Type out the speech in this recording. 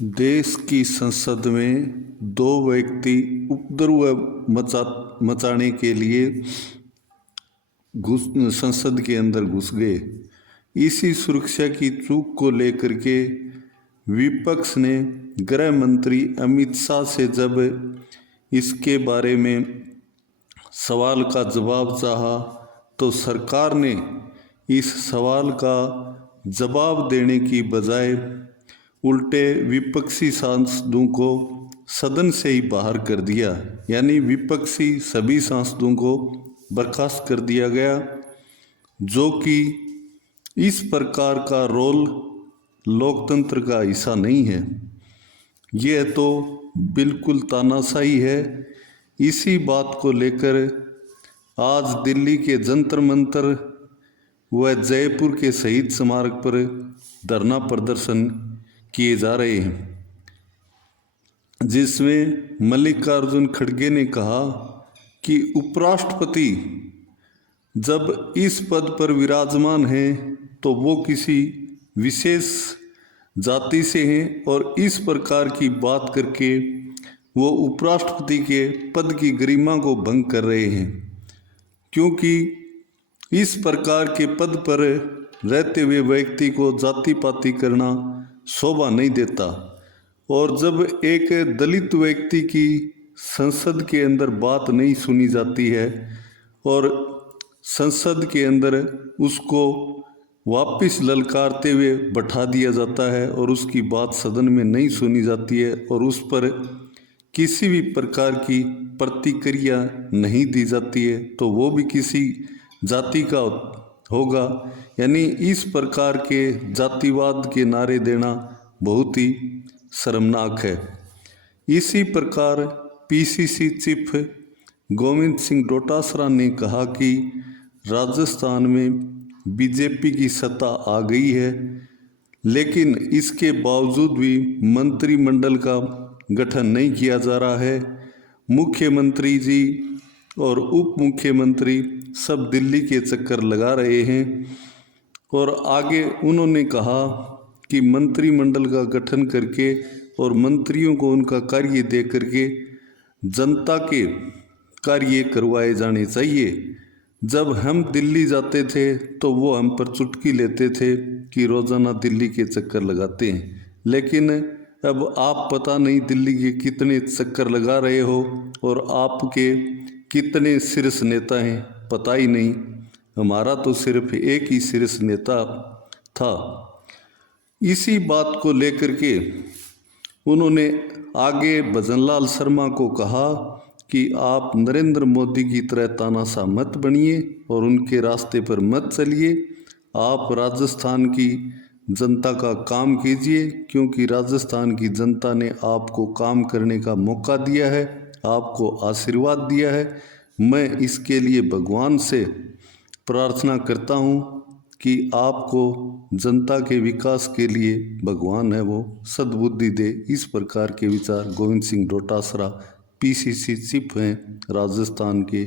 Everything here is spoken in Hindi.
देश की संसद में दो व्यक्ति उपद्रव मचाने के लिए संसद के अंदर घुस गए। इसी सुरक्षा की चूक को लेकर के विपक्ष ने गृह मंत्री अमित शाह से जब इसके बारे में सवाल का जवाब चाहा तो सरकार ने इस सवाल का जवाब देने की बजाय उल्टे विपक्षी सांसदों को सदन से ही बाहर कर दिया, यानी विपक्षी सभी सांसदों को बर्खास्त कर दिया गया, जो कि इस प्रकार का रोल लोकतंत्र का हिस्सा नहीं है। यह तो बिल्कुल तानाशाही है। इसी बात को लेकर आज दिल्ली के जंतर मंतर व जयपुर के शहीद स्मारक पर धरना प्रदर्शन किए जा रहे हैं, जिसमें मल्लिकार्जुन खड़गे ने कहा कि उपराष्ट्रपति जब इस पद पर विराजमान हैं तो वो किसी विशेष जाति से हैं और इस प्रकार की बात करके वो उपराष्ट्रपति के पद की गरिमा को भंग कर रहे हैं, क्योंकि इस प्रकार के पद पर रहते हुए व्यक्ति को जाति पाति करना शोभा नहीं देता। और जब एक दलित व्यक्ति की संसद के अंदर बात नहीं सुनी जाती है और संसद के अंदर उसको वापस ललकारते हुए बैठा दिया जाता है और उसकी बात सदन में नहीं सुनी जाती है और उस पर किसी भी प्रकार की प्रतिक्रिया नहीं दी जाती है, तो वो भी किसी जाति का होगा। यानी इस प्रकार के जातिवाद के नारे देना बहुत ही शर्मनाक है। इसी प्रकार पीसीसी चीफ गोविंद सिंह डोटासरा ने कहा कि राजस्थान में बीजेपी की सत्ता आ गई है, लेकिन इसके बावजूद भी मंत्रिमंडल का गठन नहीं किया जा रहा है। मुख्यमंत्री जी और उप मुख्यमंत्री सब दिल्ली के चक्कर लगा रहे हैं और आगे उन्होंने कहा कि मंत्रिमंडल का गठन करके और मंत्रियों को उनका कार्य दे करके जनता के कार्य करवाए जाने चाहिए। जब हम दिल्ली जाते थे तो वो हम पर चुटकी लेते थे कि रोज़ाना दिल्ली के चक्कर लगाते हैं, लेकिन अब आप पता नहीं दिल्ली के कितने चक्कर लगा रहे हो और आपके कितने शीर्ष नेता हैं पता ही नहीं। हमारा तो सिर्फ एक ही शीर्ष नेता था। इसी बात को लेकर के उन्होंने आगे भजनलाल शर्मा को कहा कि आप नरेंद्र मोदी की तरह तानाशाह मत बनिए और उनके रास्ते पर मत चलिए। आप राजस्थान की जनता का काम कीजिए, क्योंकि राजस्थान की जनता ने आपको काम करने का मौका दिया है, आपको आशीर्वाद दिया है। मैं इसके लिए भगवान से प्रार्थना करता हूँ कि आपको जनता के विकास के लिए भगवान है वो सद्बुद्धि दे। इस प्रकार के विचार गोविंद सिंह डोटासरा पीसीसी चीफ हैं राजस्थान के।